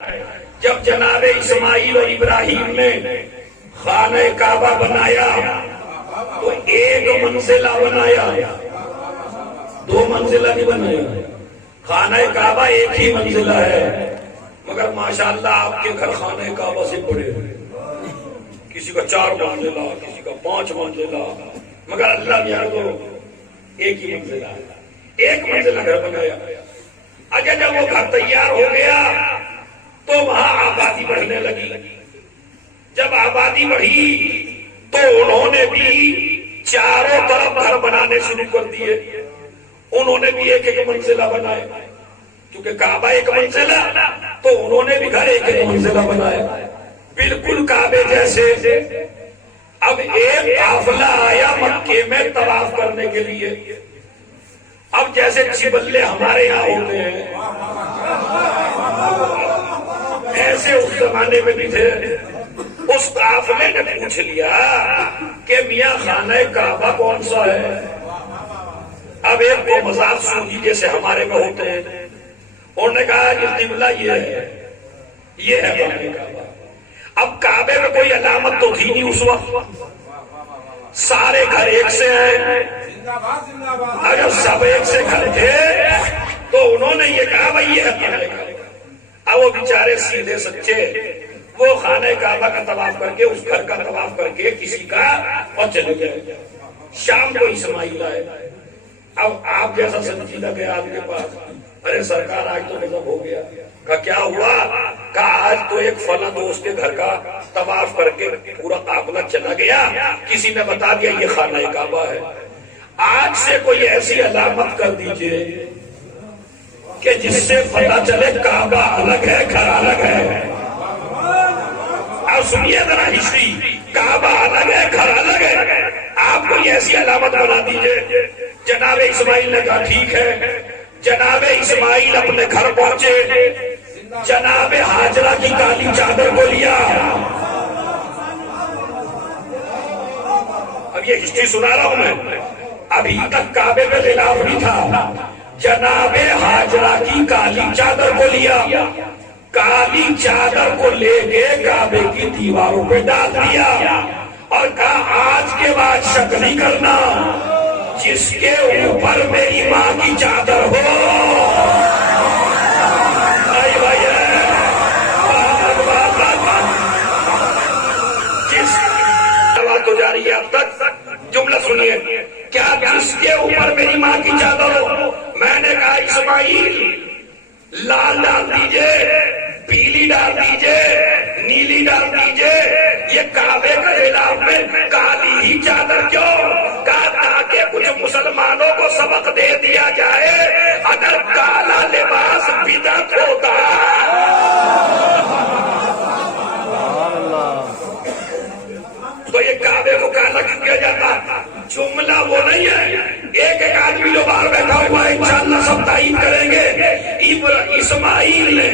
جب جناب اسماعیل اور ابراہیم نے خانہ کعبہ بنایا تو ایک منزلہ بنایا، دو منزلہ نہیں بنایا۔ خانہ کعبہ ایک ہی منزلہ ہے، مگر ماشاءاللہ آپ کے گھر خانہ کعبہ سے بڑے ہوئے، کسی کا 4 منزلہ، کسی کا 5 منزلہ، مگر اللہ میاں کو ایک ہی منزلہ ہے، ایک منزلہ گھر بنایا۔ اچھا جب وہ گھر تیار ہو گیا تو وہاں آبادی بڑھنے لگی۔ جب آبادی بڑھی تو انہوں نے بھی چاروں طرف گھر بنانے شروع کر دیے، انہوں نے بھی ایک ایک منزلہ بنائے، کیونکہ کعبہ ایک منزلہ تو انہوں نے بھی گھر ایک ایک منزلہ بنائے بالکل کعبے جیسے۔ اب ایک قافلہ آیا مکے میں طواف کرنے کے لیے، اب جیسے چبلے ہمارے یہاں ہوتے ہیں ایسے اس زمانے میں بھی تھے۔ اس قافلے نے پوچھ لیا کہ میاں خانہ کعبہ کون سا ہے؟ اب ایک کو مزاق سوجی جیسے ہمارے میں ہوتے ہیں، انہوں نے کہا کہ قبلہ یہ ہے خانہ کعبہ۔ اب کعبے میں کوئی علامت تو تھی نہیں اس وقت، سارے گھر ایک سے ہیں، اگر سب ایک سے گھر تھے تو انہوں نے یہ کہا بھائی یہ ہے خانہ کعبہ۔ اب وہ بیچارے سیدھے سچے وہ خانہ کعبہ کا طواف کر کے، اس گھر کا طواف کر کے کسی کا اور چلے گئے۔ شام کو اسماعیل آئے، اب آپ جیسا سنجیدہ گیا آپ کے پاس، ارے سرکار آج تو غضب ہو گیا۔ کہا کیا ہوا؟ کہا آج تو ایک فلاں دوست کے گھر کا طواف کر کے پورا قافلہ چلا گیا، کسی نے بتا دیا یہ خانہ کعبہ ہے۔ آج سے کوئی ایسی علامت کر دیجئے کہ جس سے پتہ چلے کعبہ الگ ہے گھر الگ ہے۔ اب سنیے ذرا ہسٹری، کعبہ الگ ہے گھر الگ ہے، آپ کوئی ایسی علامت بنا دیجئے۔ جناب اسماعیل نے کہا ٹھیک ہے۔ جناب اسماعیل اپنے گھر پہنچے، جناب ہاجرہ کی کالی چادر کو لیا۔ اب یہ ہسٹری سنا رہا ہوں میں، ابھی تک کعبے میں غلاف نہیں تھا۔ جناب ہاجرہ کی کالی چادر کو لیا، کالی چادر کو لے کے کعبے کی دیواروں پہ ڈال دیا اور کہا آج کے بعد شک نہیں کرنا، جس کے اوپر میری ماں کی چادر ہو جس بات ہو جا رہی ہے اب تک، جملہ سنیے، کیا جس کے اوپر میری ماں کی چادر ہو؟ میں نے کہا اسماعیل لال ڈال دیجئے، پیلی ڈال دیجئے، نیلی ڈال دیجئے، یہ کعبے کا غلاف میں کالی ہی چادر کیوں؟ کہا تاکہ کچھ مسلمانوں کو سبق دے دیا جائے اگر کالا لباس بدعت ہوتا تو یہ کعبے کو کالا کیوں کیا جاتا؟ جملہ وہ نہیں ہے، ایک ایک آدمی جو باہر بیٹھا ہوا ہے انشاءاللہ سب تائید کریں گے۔ اسماعیل نے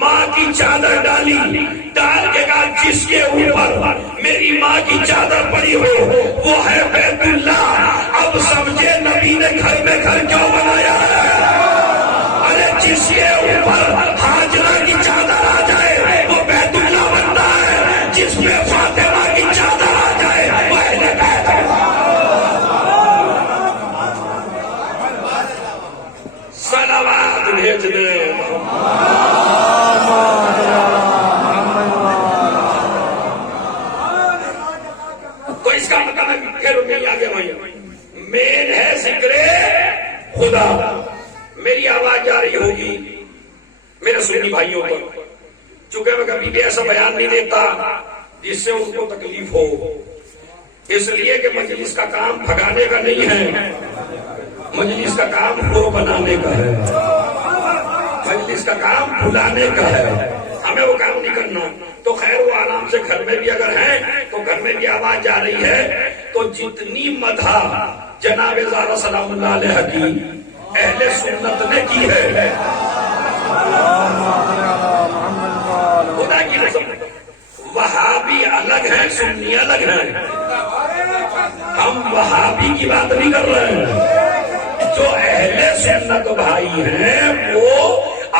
ماں کی چادر ڈالی، ڈال کے کہا جس کے اوپر میری ماں کی چادر پڑی ہو وہ ہے بیت اللہ۔ اب سمجھے نبی نے گھر میں گھر کیوں بنایا ہے؟ ارے جس کے اوپر ہاجرہ کی چادر آ جائے وہ بیت اللہ بنتا ہے، جس میں فاطمہ کی چادر آ جائے وہ اہل بیت ہے۔ صلوات بھیج دیں۔ تو اس کا مطلب ہے پھر نہیں آگے وہی مین ہے ذکر خدا۔ میری آواز جا رہی ہوگی میرے سنی بھائیوں کو، چونکہ میں کبھی بھی ایسا بیان نہیں دیتا جس سے ان کو تکلیف ہو، اس لیے کہ مجلس کا کام بھگانے کا نہیں ہے، مجلس کا کام ہو بنانے کا ہے، مجلس کا کام بھلانے کا ہے، ہمیں وہ کام نہیں کرنا۔ تو خیر وہ آرام سے گھر میں بھی اگر ہیں تو گھر میں بھی آواز جا رہی ہے تو جتنی مدح جناب زہرا سلام اللہ علیہ کی اہل سنت نے کی ہے، خدا کی قسم وہابی الگ ہیں سنی الگ ہیں، ہم وہابی کی بات نہیں کر رہے ہیں، جو اہل سنت بھائی ہیں وہ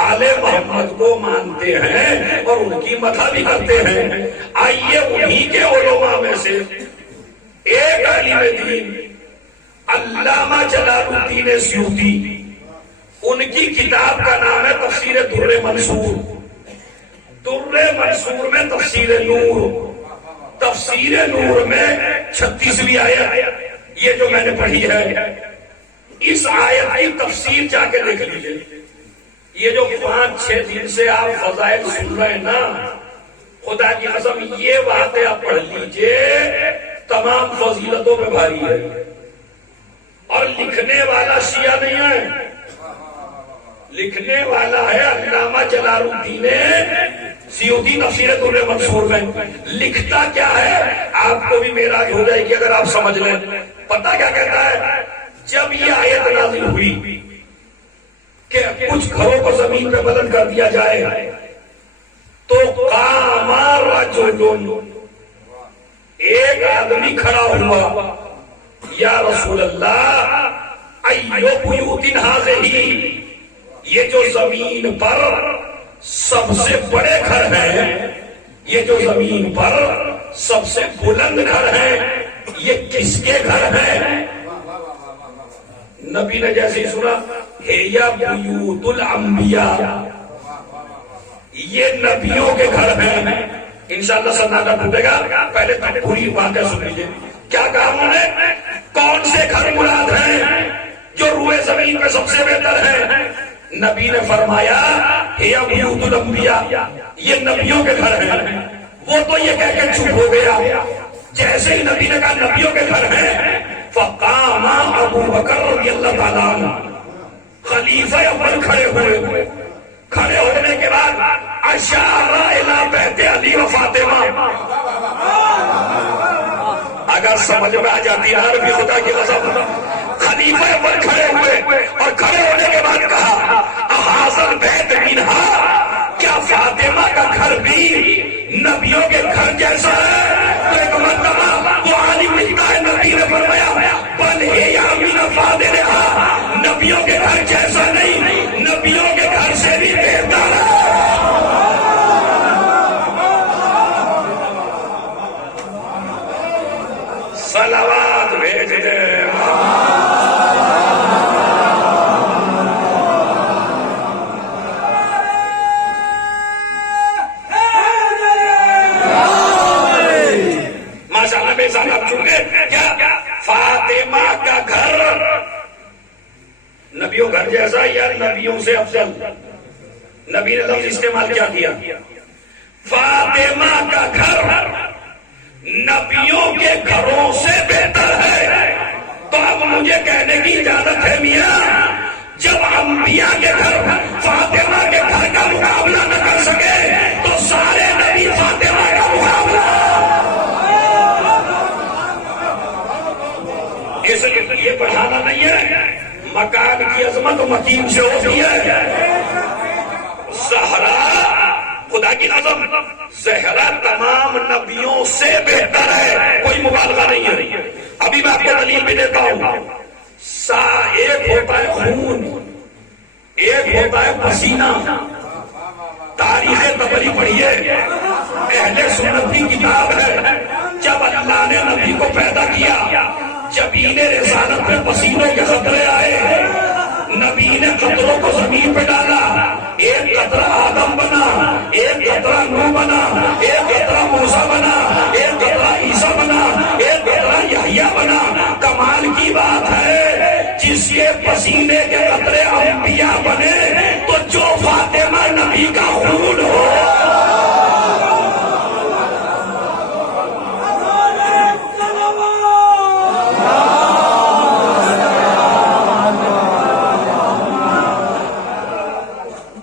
آل محمد کو مانتے ہیں اور ان کی مدح بھی کرتے ہیں. آئیے انہی کے علماء میں سے ایک عالم دین علامہ جلال الدین سیوطی، ان کی کتاب کا نام ہے تفسیر در منصور. در منصور میں تفسیر نور، تفسیر نور میں 36ویں آیت یہ جو میں نے پڑھی ہے، اس آیت کی تفسیر جا کے دیکھ لیجیے. یہ جو 5-6 دن سے آپ فضائل سن رہے ہیں نا، خدا کی قسم یہ باتیں آپ پڑھ لیجیے، تمام فضیلتوں پہ بھاری ہے. اور لکھنے والا شیعہ نہیں ہے، لکھنے والا ہے علامہ جلال الدین سیوطی تفسیر در منصور میں. لکھتا کیا ہے آپ کو بھی معراج ہو جائے گی اگر آپ سمجھ لیں. پتہ کیا کہتا ہے؟ جب یہ آیت نازل ہوئی کہ کچھ گھروں کو زمین پہ بلند کر دیا جائے تو قام رجل، ایک آدمی کھڑا ہوا، یا رسول اللہ ایو بیوت ھذہ، یہ جو زمین پر سب سے بڑے گھر ہیں، یہ جو زمین پر سب سے بلند گھر ہیں، یہ کس کے گھر ہیں؟ نبی نے جیسے ہی سنا یا بیوت الانبیاء، یہ نبیوں کے گھر ہیں. انشاءاللہ سناٹا ٹوٹے گا، پہلے تم پوری واقعہ سن لیجیے. کیا کہا انہوں نے؟ کون سے گھر مراد ہیں جو روئے زمین پہ سب سے بہتر ہیں؟ نبی نے فرمایا یا بیوت الانبیاء، یہ نبیوں کے گھر ہیں. وہ تو یہ کہہ کے چپ ہو گیا. جیسے ہی نبی نے کہا نبیوں کے گھر ہیں، فقام ابو بکر رضی اللہ تعالیٰ عنہ، خلیفہ اول کھڑے ہوئے. کھڑے ہونے کے بعد اشار الی بیت علی و فاطمہ. اگر سمجھ میں آ جاتی ہے عربی، خدا کی قسم، خلیفہ اول کھڑے ہوئے اور کھڑے ہونے کے بعد کہا احاذ البیت منہا، کیا فاطمہ کا گھر بھی نبیوں کے گھر جیسا ہے؟ تو ایک مرتبہ وہ عالم لکھتا ہے، نبی نے فرمایا بل ہی من فاضلھا، نبیوں کے گھر جیسا نہیں، نبیوں کے گھر سے بھی بہتر ہے. صلوات بھیج دے. ماشاءاللہ بے سال آپ چکے کیا فاطمہ کا گھر نبیوں گھر جیسا یا نبیوں سے افضل؟ نبی نے لفظ استعمال کیا کیا؟ فاطمہ کا گھر نبیوں کے گھروں سے بہتر ہے. تو اب مجھے کہنے کی اجازت ہے میاں، جب انبیاء کے گھر فاطمہ کے گھر کا مقابلہ نہ کر سکے تو سارے نبی فاطمہ کا مقابلہ. اس لیے یہ بڑھانا نہیں ہے، مکان کی عظمت مکین سے ہوتی ہے. زہرا، خدا کی قسم، زہرا تمام نبیوں سے بہتر ہے، کوئی مبالغہ نہیں ہے. ابھی میں آپ کو دلیل بھی دیتا ہوں. ایک ہوتا ہے خون، ایک ہوتا ہے پسینہ. تاریخ تبری پڑھیے، اہل سنت کی کتاب ہے. جب اللہ نے نبی کو پیدا کیا، جبین رسالت میں پسینوں کے قطرے آئے، نبی نے قطروں کو زمین پہ ڈالا. ایک قطرہ آدم بنا، ایک قطرہ نوح بنا، ایک قطرہ موسیٰ بنا، ایک قطرہ عیسیٰ بنا، ایک قطرہ یحییٰ بنا. کمال کی بات ہے، جس کے پسینے کے قطرے انبیاء بنے تو جو فاطمہ نبی کا خون ہو.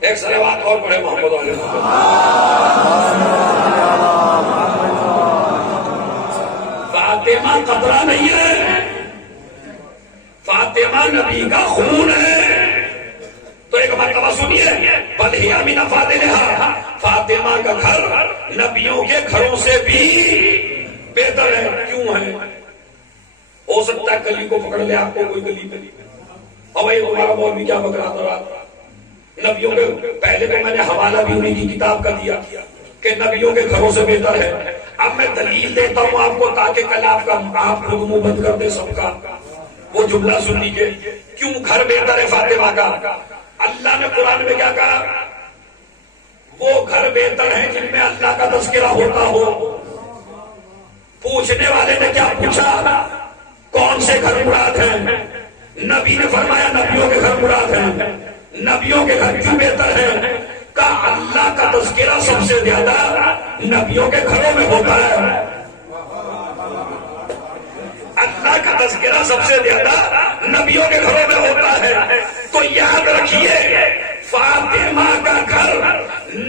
ایک صلوات اور پڑھے محمد علیہ وسلم. فاطمہ قطرہ نہیں ہے، فاطمہ نبی کا خون ہے. تو ایک مرتبہ سنیے، بل ہی من فاضلھا، فاطمہ کا گھر نبیوں کے گھروں سے بھی بہتر ہے. کیوں ہے؟ ہو سکتا ہے گلی کو پکڑ لے آپ کو کوئی گلی پہ، اور بھائی تمہارا مولوی کیا بک رہا تھا رات، نبیوں کے پہلے تو میں نے حوالہ بھی انہیں کی کتاب کا دیا کہ نبیوں کے گھروں سے بہتر ہے. اب میں دلیل دیتا ہوں آپ کو تاکہ کل آپ خود منہ بند کر دے سب کا. وہ جملہ سن لیجیے کیوں گھر بہتر ہے فاطمہ کا. اللہ نے قرآن میں کیا کہا؟ وہ گھر بہتر ہے جن میں اللہ کا تذکرہ ہوتا ہو. پوچھنے والے نے کیا پوچھا؟ کون سے گھر مراد ہیں؟ نبی نے فرمایا نبیوں کے گھر مراد ہیں. نبیوں کے گھر کیوں بہتر ہے؟ کہ اللہ کا تذکرہ سب سے زیادہ نبیوں کے گھروں میں ہوتا ہے. اللہ کا تذکرہ سب سے زیادہ نبیوں کے گھروں میں ہوتا ہے. تو یاد رکھیے فاطمہ کا گھر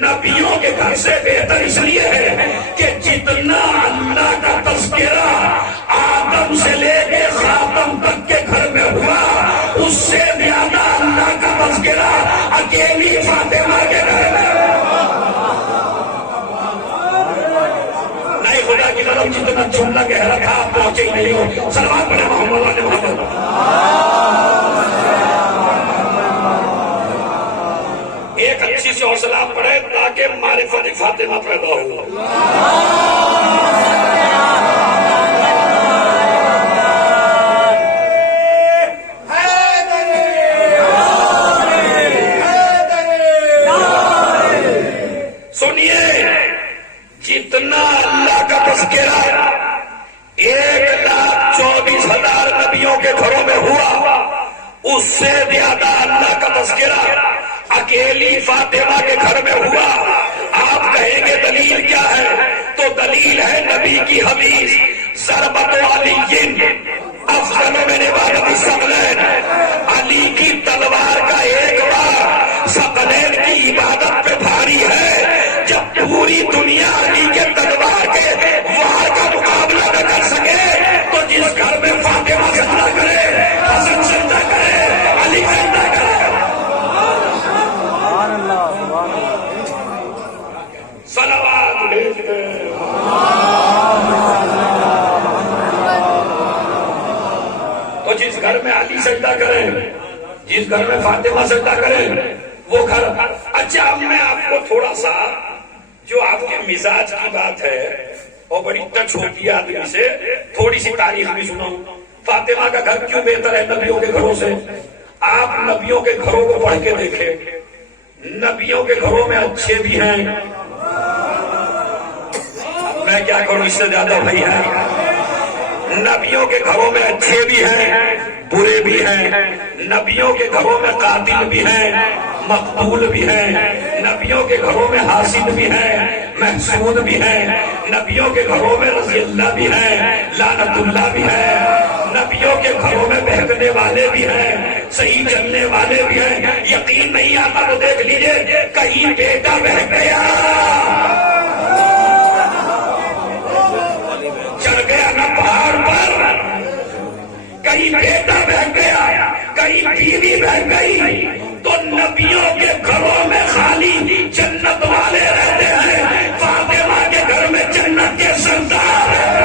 نبیوں کے گھر سے بہتر اس لیے ہے کہ جتنا اللہ کا تذکرہ آدم سے لے کے خاتم تک کے گھر میں ہوا اس سے زیادہ اللہ کا تذکرہ اکیلی فاطمہ کے گھر میں. نہیں خدا کی قسم جتنا جملہ گہرا تھا آپ پہنچے ہی نہیں ہو. صلوات پڑھیں محمد علیہ محمد. ایک اچھی سی حوصلہ پڑے تاکہ معرفت فاطمہ پیدا ہو. سنیے جتنا اللہ کا تذکرہ 1,24,000 نبیوں کے گھروں میں ہوا اس سے زیادہ اللہ کا تذکرہ اکیلی فاطمہ کے گھر میں ہوا. آپ کہیں گے دلیل کیا ہے؟ تو دلیل ہے نبی کی حدیث ضربت علی افضل من عبادت الثقلین. علی کی تلوار کا ایک بار ثقلین کی عبادت پہ بھاری ہے. جب پوری دنیا علی کے تلوار کے وار کا مقابلہ نہ کر سکے تو جس گھر میں فاطمہ سجدہ کرے حسن سجدہ کرے علی سجدہ کرے. صلوات بھیج گئے. تو جس گھر میں علی سجدہ کرے جس گھر میں فاطمہ سجدہ کرے وہ گھر. اچھا اب میں آپ کو تھوڑا سا جو آپ کے مزاج کی بات ہے اور بڑی ٹچ ہوتی ہے آدمی سے تھوڑی سی تاریخ بھی سناؤں. فاطمہ کا گھر کیوں بہتر ہے نبیوں کے گھروں سے؟ آپ نبیوں کے گھروں کو پڑھ کے دیکھیں. نبیوں کے گھروں میں اچھے بھی ہیں. میں کیا کروں اس سے زیادہ بھائی ہے. نبیوں کے گھروں میں اچھے بھی ہیں برے بھی ہیں. نبیوں کے گھروں میں قاتل بھی ہیں مقبول بھی ہیں. نبیوں کے گھروں میں حاسد بھی ہیں محسود بھی ہیں. نبیوں کے گھروں میں رضی اللہ بھی ہیں لعنت اللہ بھی ہیں. نبیوں کے گھروں میں بہکنے والے بھی ہیں صحیح چلنے والے بھی ہیں. یقین نہیں آتا تو دیکھ لیجئے کہیں بیٹا بہک گیا چڑھ گیا نا پہاڑ پر, کہیں بیٹا بہک گیا کہیں بیوی بہک گئی تو نبیوں کے گھروں میں خالی جنت والے رہتے ہیں. فاطمہ کے گھر میں جنت کے سردار ہیں.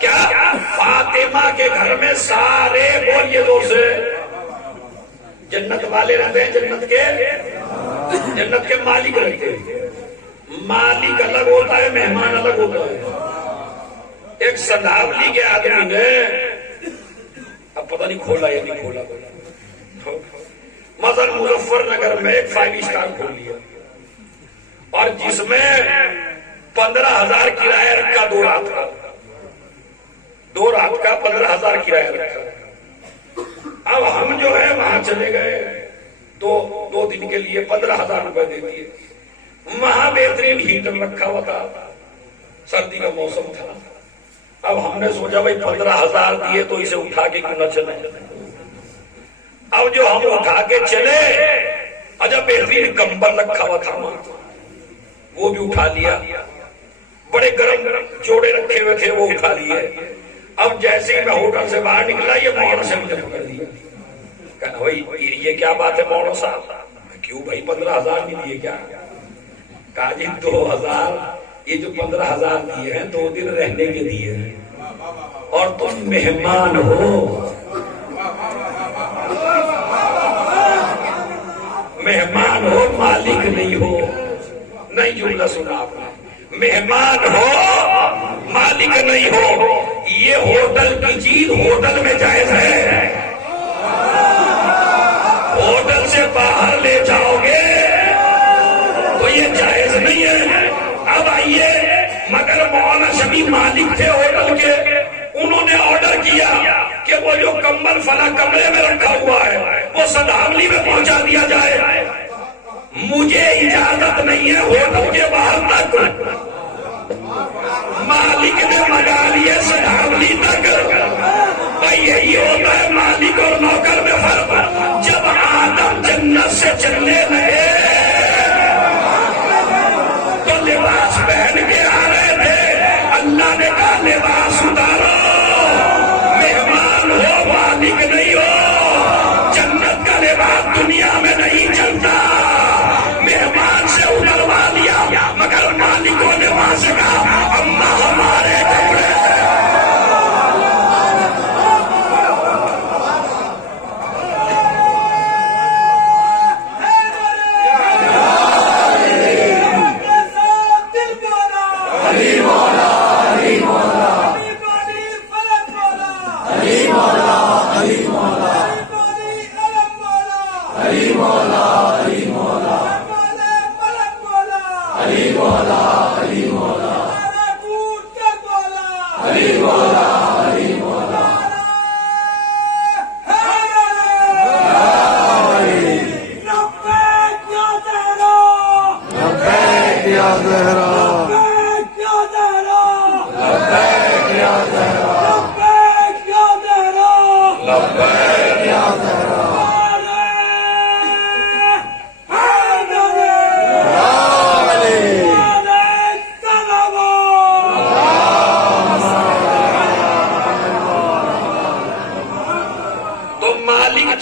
کیا فاطمہ کے گھر میں سارے بولیے دور سے جنت والے رہتے ہیں. جنت کے مالک رہتے ہیں. مالک الگ ہوتا ہے مہمان الگ ہوتا ہے. ایک سندھاولی کے آدمی نے اب پتہ نہیں کھولا یا نہیں کھولا مثلا مظفر نگر میں ایک 5 اسٹار کھول لیا اور جس میں 15,000 کرایہ رکھا 2 رات کا 15,000 کرایہ رکھا. اب ہم جو ہے وہاں چلے گئے تو 2 دن کے لیے 15,000 روپے دے دیے. وہاں بہترین ہیٹر رکھا ہوا تھا سردی کا موسم تھا. اب ہم نے سوچا بھائی 15,000 دیے تو اسے اٹھا کے کیوں نہ چلے. اب جو ہم اٹھا کے چلے اجب بہترین کمبل رکھا ہوا تھا وہ بھی اٹھا لیا. بڑے گرم جوڑے رکھے ہوئے تھے وہ اٹھا لیے. اب جیسے ہی میں ہوٹل سے باہر نکلا یہ مولانا سے مجھے پکڑ دیا. کہا بھائی یہ کیا بات ہے مولانا صاحب؟ کیوں بھائی 15,000 نہیں دیے کیا؟ کہا جی 2,000 یہ جو 15,000 دیے ہیں 2 دن رہنے کے دیے ہیں اور تم مہمان ہو. مہمان ہو مالک نہیں ہو. نہیں جملہ سنا آپ نے. مہمان ہو مالک نہیں ہو. یہ ہوٹل کی چیز ہوٹل میں جائز ہے. ہوٹل سے باہر لے جاؤ گے تو یہ جائز نہیں ہے. اب آئیے مگر مولانا شبی مالک تھے ہوٹل کے. انہوں نے آرڈر کیا کہ وہ جو کمبل فلاں کمرے میں رکھا ہوا ہے وہ سدھاملی میں پہنچا دیا جائے. مجھے اجازت نہیں ہے ہوٹل کے باہر تک. مالک نے منگا لیے سدھاملی تک. بھائی یہی ہوتا ہے مالک اور نوکر میں فرق. جب آدم جنت سے چلنے لگے تو لباس پہن کے آ رہے تھے. اللہ نے کہا لباس اتارو. مہمان ہو مالک نہیں ہو. جنت کا لباس دنیا میں نہیں چلتا. مہمان سے اتروا لیا مگر مالکوں نے وہاں سے کہا اما ہمارے کپڑے.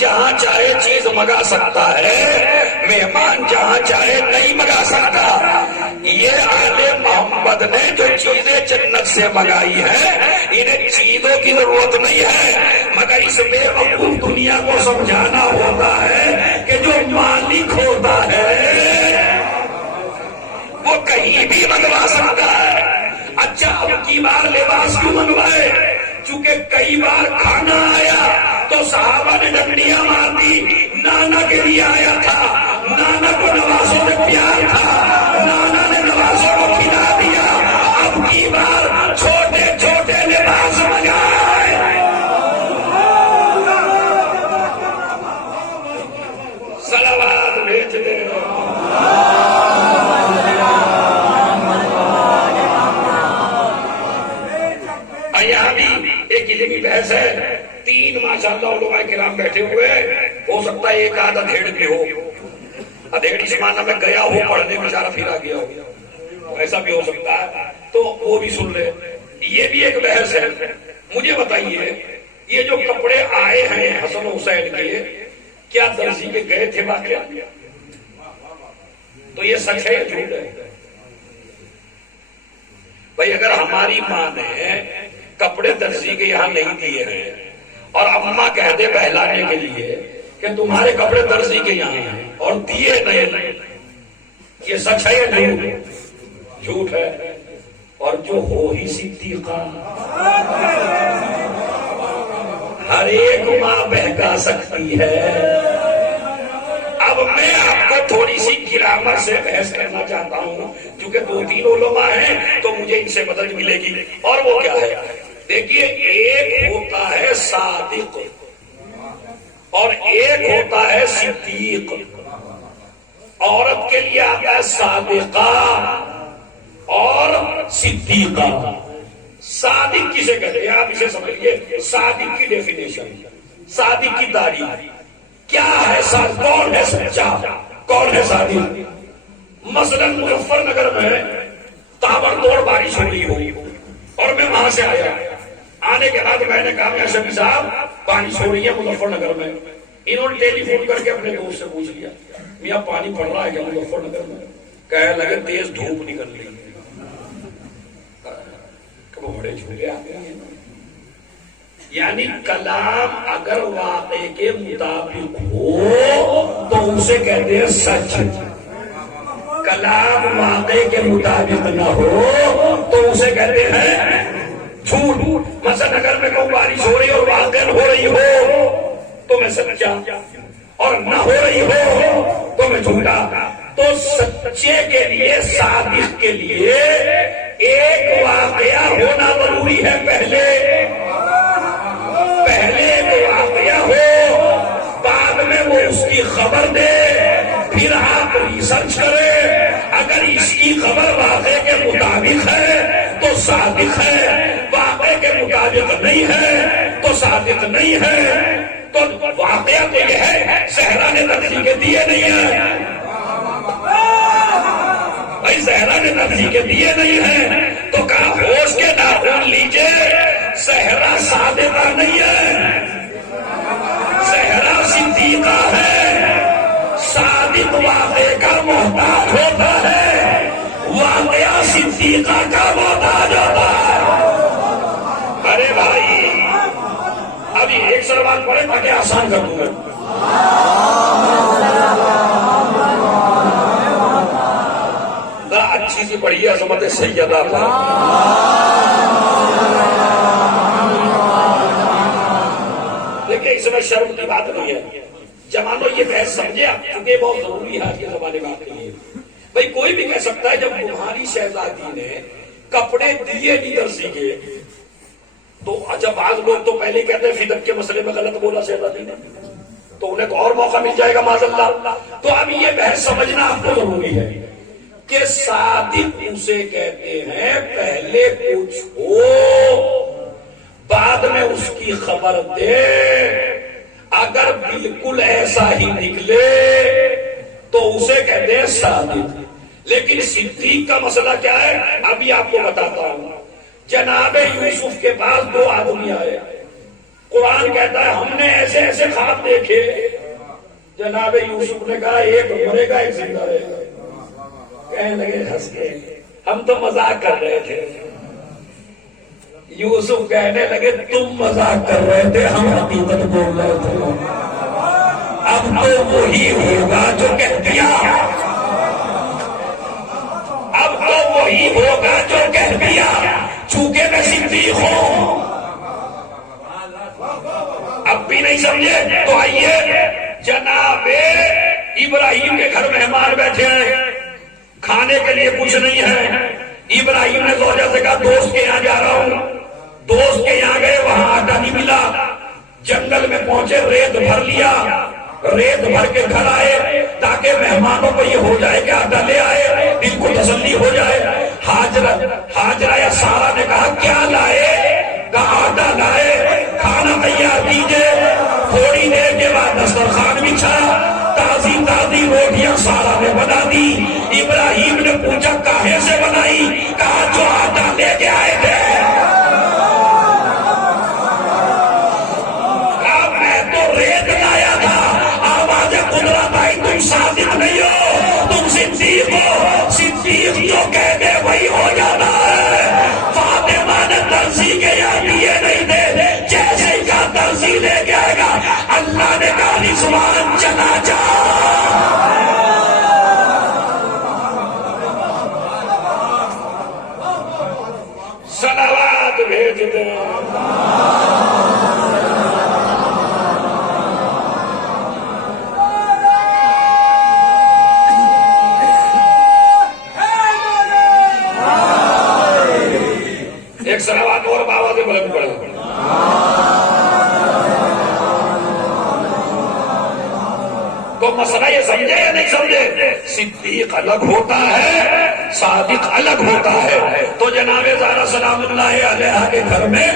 جہاں چاہے چیز منگا سکتا ہے، مہمان جہاں چاہے نہیں منگا سکتا. یہ آل محمد نے جو چیزیں جنت سے منگائی ہیں انہیں چیزوں کی ضرورت نہیں ہے، مگر اس بے وقوف دنیا کو سمجھانا ہوتا ہے کہ جو مالک ہوتا ہے وہ کہیں بھی منگوا سکتا ہے. اچھا اب کی بار لباس کیوں منگوائے؟ چونکہ کئی بار کھانا آیا تو صحابہ نے ڈنڈیاں مار دی. نانا کے لیے آیا تھا، نانا کو نوازوں میں پیار تھا، نانا نے نوازوں کو کھلا دیا. اب کی بار چھوٹے چھوٹے لباس منگائے. صلوات بھیج دے. یہاں بھی ایک علمی بحث ہے. 3 ماشاءاللہ علماء کرام بیٹھے ہوئے، ہو سکتا ہے ایک آدھا ادھیڑ بھی ہو. ادھیڑ اس معنی میں گیا ہو پڑھنے بیچارہ پھر آ گیا ہو، ایسا بھی ہو سکتا ہے، تو وہ بھی سن لے. یہ بھی ایک بحث ہے. مجھے بتائیے یہ جو کپڑے آئے ہیں حسن حسین کے، کیا درزی کے گئے تھے واقعہ؟ تو یہ سچ ہے یا جھوٹ ہے؟ بھائی اگر ہماری ماں نے کپڑے درزی کے یہاں نہیں دیے ہیں اور اماں کہہ دے بہلانے کے لیے کہ تمہارے کپڑے درزی کے یہاں ہیں اور دیے نہیں، یہ سچ ہے یا جھوٹ؟ جھوٹ ہے. اور جو ہو ہی صدیقہ، ہر ایک ماں بہکا سکتی ہے. اب میں آپ کو تھوڑی سی گرامر سے بحث کرنا چاہتا ہوں، کیونکہ 2-3 علماء ہیں تو مجھے ان سے مدد ملے گی. اور وہ کیا ہے؟ دیکھیے ایک ہوتا ہے صادق اور ایک ہوتا ہے صدیق. عورت کے لیے آتا ہے صادقہ اور صدیقہ. صادق کسے کہتے ہیں آپ اسے سمجھیے. صادق کی ڈیفینیشن، صادق کی تعریف کیا ہے؟ کون ہے سچا، کون ہے صادق؟ مثلا مظفر نگر میں تابڑ توڑ بارش ہو رہی ہو اور میں وہاں سے آیا. آنے کے بعد میں نے کہا میاں شفیع صاحب بارش ہو رہی ہے مظفر نگر میں. انہوں نے ٹیلی فون کر کے اپنے دوست سے پوچھ لیا میاں پانی پڑ رہا ہے کیا مظفر نگر میں؟ کہنے لگے تیز دھوپ نکل رہی ہے. بڑے جھوٹے آتے ہیں. یعنی کلام اگر واقع کے مطابق ہو تو اسے کہتے ہیں سچ. کلام واقع کے مطابق نہ ہو تو اسے کہتے ہیں جھوٹ. مثلا اگر میں کہوں بارش ہو رہی اور واقع ہو رہی ہو تو میں سچا اور نہ ہو رہی ہو تو میں جھوٹا. تو سچے کے لیے صادق کے لیے ایک واقعہ ہونا ضروری ہے. پہلے ایک واقعہ ہو بعد میں وہ اس کی خبر دے پھر آپ ریسرچ کریں. اگر اس کی خبر واقعے کے مطابق ہے تو صادق ہے, واقعے کے مطابق نہیں ہے تو صادق نہیں ہے. تو واقعہ تو یہ ہے صحرا نے نتیجے دیے نہیں ہیں. بھائی صحرا نے نتیجے دیے نہیں ہیں تو کہا ہوش کے ناخن لیجئے. صحرا صادقہ نہیں ہے, صحرا صدیقہ ہے. صادق واقعے کا محتاج ہوتا ہے, واقعہ صدیقہ کا محتاج ہوتا ہے. ارے بھائی ابھی ایک سوال پڑھے تاکہ آسان کر دوں گا. اچھی سی پڑھیے عظمت سیدہ پر. دیکھیں اس میں شرم کی بات نہیں ہے. جوانوں یہ بحث سمجھے آپ کیونکہ بہت ضروری ہے آج کے زمانے میں آپ کے لیے. بھائی کوئی بھی کہہ سکتا ہے جب تمہاری شہزادی نے کپڑے دیے نہیں درزی کے تو جب بعض لوگ تو پہلے کہتے ہیں فدق کے مسئلے میں غلط بولا شہزادی نے تو انہیں اور موقع مل جائے گا معاذ اللہ. تو اب یہ بحث سمجھنا آپ کو ضروری ہے کہ صادق اسے کہتے ہیں پہلے پوچھو بعد میں اس کی خبر دے. اگر بالکل ایسا ہی نکلے تو اسے کہتے ہیں صادق. لیکن صدیق کا مسئلہ کیا ہے ابھی آپ کو بتاتا ہوں. جناب یوسف کے پاس دو آدمی آئے. قرآن کہتا ہے ہم نے ایسے ایسے خواب دیکھے. جناب یوسف نے کہا ایک مرے گا ایک زندہ رہے گا. کہنے لگے ہنس کے ہم تو مذاق کر رہے تھے. یوسف کہنے لگے تم مذاق کر رہے تھے ہم حقیقت بول رہے تھے. اب تو وہی ہوگا جو کہہ دیا, اب تو وہی ہوگا جو کہہ دیا. چونکہ میں صدیق ہوں. اب بھی نہیں سمجھے تو آئیے. جناب ابراہیم کے گھر مہمان بیٹھے ہیں, کھانے کے لیے کچھ نہیں ہے. ابراہیم نے زوجہ سے کہا دوست کے یہاں جا رہا ہوں. دوست کے یہاں گئے, وہاں آٹا نہیں ملا. جنگل میں پہنچے, ریت بھر لیا. ریت بھر کے گھر آئے تاکہ مہمانوں کو یہ ہو جائے کہ آٹا لے آئے, دل کو تسلی ہو جائے. حاجرہ یا سارا نے کہا کیا لائے؟ کہا آٹا لائے. کھانا تیار کیجئے. تھوڑی دیر کے بعد دسترخوان بچھا, تازی تازی روٹیاں سارا نے بنا دی. ابراہیم نے پوچھا کاہے سے بنائی؟ کہا جو آٹا لے کے آئے تھے. کہا میں تو ریت لایا تھا. آواز قدرت آئی تم صادق نہیں ہو, تم صدیق ہو. صدیق جو کہہ دے وہی ہو جانا ہے. فاطمہ نے درزی کے یہاں دیے نہیں دے, جیسے ہی کا درزی لے کے آئے گا اللہ نے کہا رضوان چلا جا. صلوات بھیج دے. ایک صلوات اور بابا سے بلند پڑے. تو مسئلہ یہ سمجھے یا نہیں سمجھے؟ صدیق الگ ہوتا ہے, صادق الگ ہوتا ہے. تو جناب زہرا سلام اللہ علیہ کے گھر میں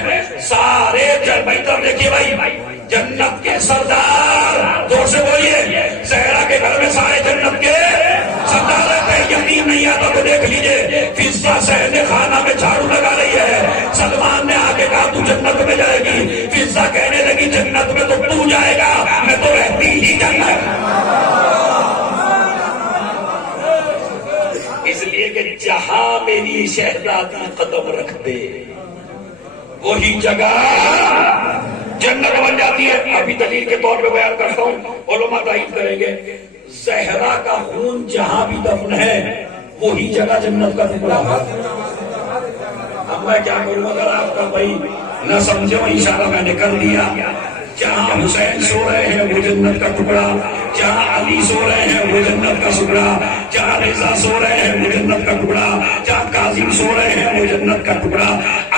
سارے طرف دیکھیے بھائی, جنت کے سردار زور سے بولیے. زہرا کے گھر میں سارے جنت کے سردار رہتے ہیں. یقین نہیں آتا تو دیکھ لیجئے. فضہ صحن خانہ میں جھاڑو لگا رہی ہے. سلمان نے آگے کہا تو جنت میں جائے گی. فضہ کہنے لگی جنت میں تو جائے گا, میں تو رہتی ہی جنت. اس لیے کہ جہاں میری شہزادی قدم رکھ دے وہی جگہ جنت بن جاتی ہے. ابھی دلیل کے طور پہ بیان کرتا ہوں, علماء تائید کریں گے. زہرا کا خون جہاں بھی دفن ہے وہی جگہ جنت کا ٹکڑا ہے. اب میں کیا کروں اگر آپ کا بھائی نہ سمجھے, اشارہ میں نے کر دیا. جہاں حسین سو رہے ہیں وہ جنت کا ٹکڑا, جہاں علی سو رہے ہیں وہ جنت کا ٹکڑا, جہاں رضا سو رہے ہیں وہ جنت کا ٹکڑا, جہاں کاظم سو رہے ہیں وہ جنت کا ٹکڑا.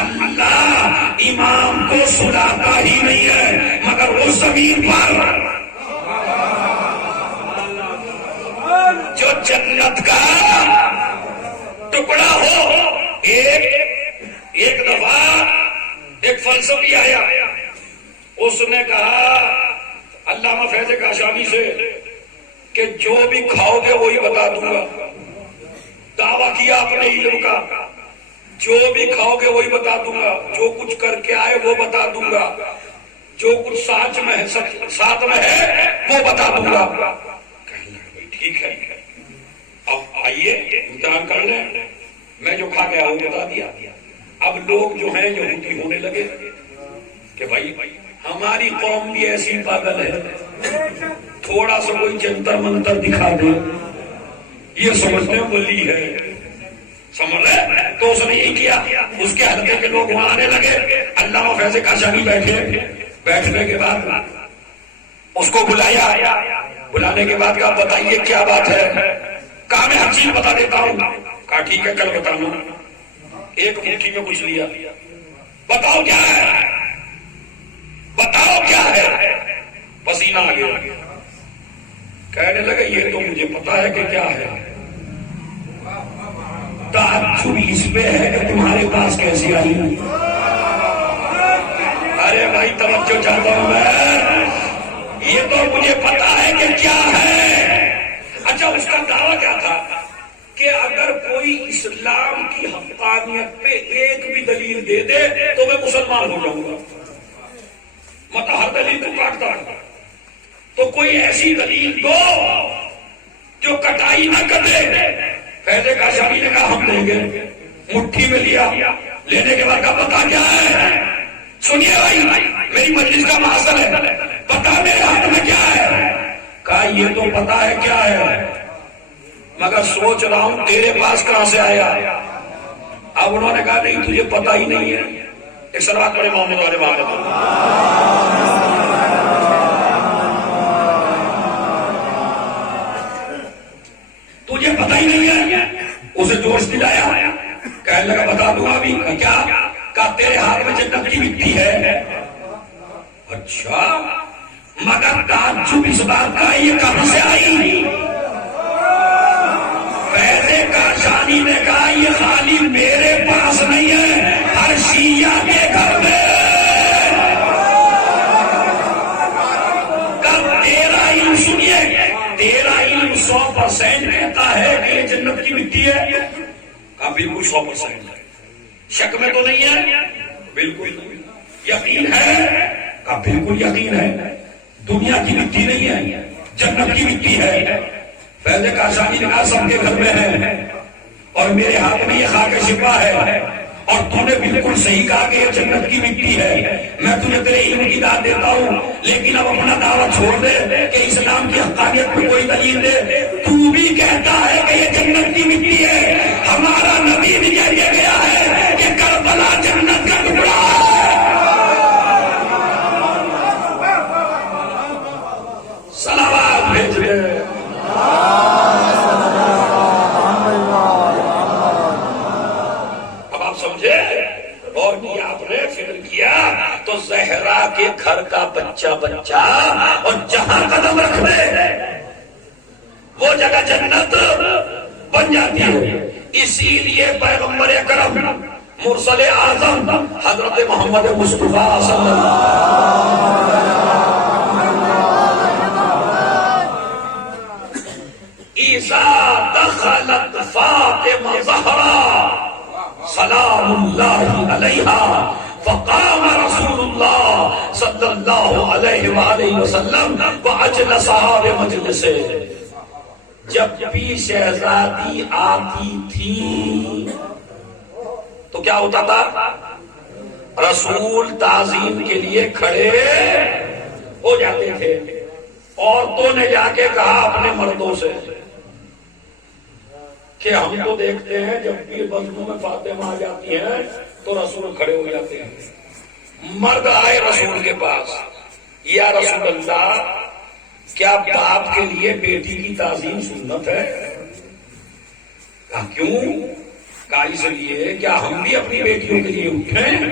اللہ امام کو سلاتا ہی نہیں ہے مگر وہ زمین پر جو جنت کا ٹکڑا ہو. ایک دفعہ ایک فلسفی آیا, اس نے کہا علامہ فیض کاشانی سے کہ جو بھی کھاؤ گے وہی بتا دوں گا. دعویٰ کیا اپنے علم کا, جو بھی کھاؤ گے وہی بتا دوں گا, جو کچھ کر کے آئے وہ بتا دوں گا, جو کچھ ساتھ میں ہے وہ بتا دوں گا. ٹھیک ہے, اب آئیے امتحان کر لیں. میں جو کھا کے آؤں بتا دیا. اب لوگ جو ہیں یہودی ہونے لگے کہ بھائی ہماری قوم بھی ایسی پاگل ہے, تھوڑا سا کوئی جنتر منتر دکھا دے یہ سمجھتے ہیں ولی ہے, سمجھ رہے. تو اس نے یہ کیا, اس کے حلقے کے لوگ وہاں آنے لگے. علامہ فیض کاشانی بیٹھے, بیٹھنے کے بعد اس کو بلایا. بلانے کے بعد کہا بتائیے کیا بات ہے. کہا میں ہر چیز بتا دیتا ہوں. کہا ٹھیک ہے کل بتانا. ایک مٹھی میں پوچھ لیا, بتاؤ کیا ہے, بتاؤ کیا ہے. پسینہ آ گیا. کہنے لگے یہ تو مجھے پتا ہے کہ کیا ہے. تعجب اس پہ ہے کہ تمہارے پاس کیسی آئی. ارے بھائی توجہ چاہتا ہوں میں, یہ تو مجھے پتا ہے کہ کیا ہے. اچھا اس کا دعویٰ کیا تھا کہ اگر کوئی اسلام کی حقانیت پہ ایک بھی دلیل دے دے تو میں مسلمان ہو جاؤں گا. مطلب ہر دلیل کو کاٹتا ہوں, تو کوئی ایسی دلیل دو جو کٹائی نہ کرے. فیض کاشانی نے کہا ہم دیں گے. مٹھی میں لیا, لینے کے بعد کہا پتا کیا ہے. سنیے بھائی میری مجلس کا محاصل ہے, پتا میرے ہاتھ میں کیا ہے. کہا یہ تو پتا ہے کیا ہے مگر سوچ رہا ہوں تیرے پاس کہاں سے آیا. اب انہوں نے کہا نہیں تجھے پتا ہی نہیں ہے. ایک سلوات پڑھے محمد والے محمد. تجھے پتا ہی نہیں ہے. اسے جوش دلایا, کہنے لگا بتا دوں ابھی. کیا کہا تیرے ہاتھ میں جنت کی مٹی ہے. اچھا مگر تعجب اس بات کا یہ کہاں سے آئی. فیض کاشانی نے کہا یہ خالی میرے پاس نہیں ہے, ہر شیعہ کے گھر میں. کب تیرا علم سنیے, تیرا علم 100% کہتا ہے کہ یہ جنت کی مٹی ہے. کہا بالکل 100% ہے. شک میں تو نہیں ہے. بالکل یقین ہے. کہا بالکل یقین ہے. دنیا کی مٹی نہیں ہے, جنت کی مٹی ہے. فیض کاشانی نے کہا سب کے گھر میں ہے اور میرے ہاتھ میں یہ خاک شفا ہے, اور تو نے بالکل صحیح کہا کہ یہ جنت کی مٹی ہے. میں تجھے تیرے علم کی داد دیتا ہوں, لیکن اب اپنا دعویٰ چھوڑ دے کہ اسلام کی حقانیت پہ کوئی دلیل دے. تو بھی کہتا ہے کہ یہ جنت کی مٹی ہے, ہمارا نبی بھی کہہ دیا گیا ہے کہ کربلا جنت کا ٹکڑا ہے. صلوات بھیج رہے. اب آپ سمجھے اور کیا آپ نے فکر کیا تو زہرا کے گھر کا بچہ اور جہاں قدم رکھ دے وہ جگہ جنت بن جاتی ہے. اسی لیے پیغمبر اکرم مرسل اعظم حضرت محمد مصطفیٰ صلی اللہ اذا دخلت فاطمہ زہرا سلام اللہ علیہا فقام رسول اللہ صلی اللہ علیہ وآلہ وسلم واجلسها بمجلسہ. جب بھی شہزادی آتی تھی تو کیا ہوتا تھا؟ رسول تعظیم کے لیے کھڑے ہو جاتے تھے. عورتوں نے جا کے کہا اپنے مردوں سے کہ ہم تو دیکھتے ہیں جب بھی بزموں میں فاطمہ آ جاتی ہیں تو رسول کھڑے ہو جاتے ہیں. مرد آئے رسول کے پاس، یا رسول اللہ کیا باپ کے لیے بیٹی کی تعظیم سنت ہے؟ کہا کیوں؟ کہا اس لیے کیا ہم بھی اپنی بیٹیوں کے لیے اٹھیں؟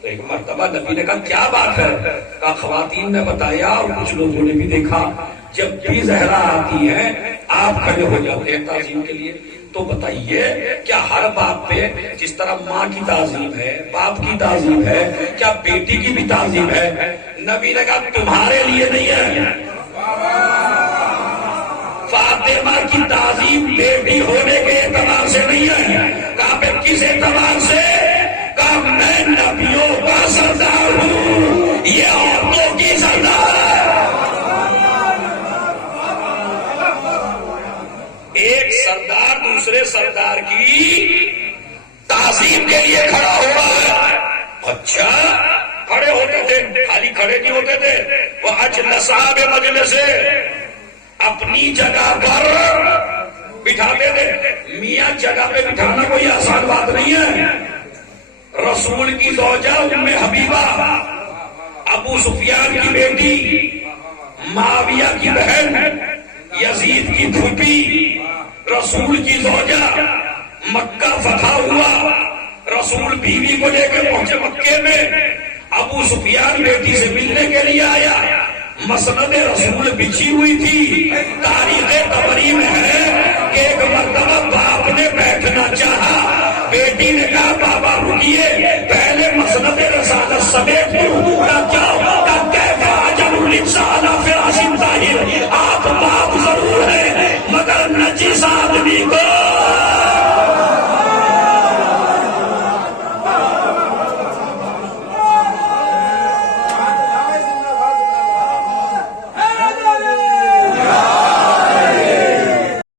تو ایک مرتبہ نبی نے کہا کیا بات ہے؟ کہا خواتین نے بتایا اور کچھ لوگوں نے بھی دیکھا جب بھی زہرا آتی ہیں آپ کھڑے ہو جاتے ہیں تعظیم کے لیے. تو بتائیے کیا ہر باپ پہ جس طرح ماں کی تعظیم ہے، باپ کی تعظیم ہے، کیا بیٹی کی بھی تعظیم ہے؟ نبی نے کہا تمہارے لیے نہیں ہے. فاطمہ کی تعظیم بیٹی ہونے کے اعتبار سے نہیں ہے. کہا پھر کس اعتبار سے؟ کہا میں نبیوں کا سردار ہوں، یہ عورتوں کی سردار ہے. ایک سردار دوسرے سردار کی تعظیم کے لیے کھڑا ہوا ہے. اچھا کھڑے ہوتے تھے، خالی کھڑے نہیں ہوتے تھے، وہ اجلسا بمجلسہ اپنی جگہ پر بٹھاتے تھے. میاں جگہ پہ بٹھانا کوئی آسان بات نہیں ہے. رسول کی زوجہ ام حبیبہ، ابو سفیان کی بیٹی، معاویہ کی بہن، یزید کی پھوپھی، رسول کی زوجہ. مکہ فتح ہوا، رسول بیوی کو لے کے پہنچے مکے میں. ابو سفیان بیٹی سے ملنے کے لیے آیا. مسند رسول بچھی ہوئی تھی. تاریخ طبری میں ہے کہ ایک مرتبہ باپ نے بیٹھنا چاہا، بیٹی نے کہا بابا رکیے، پہلے مسند رسالت سمیت نہ جاؤ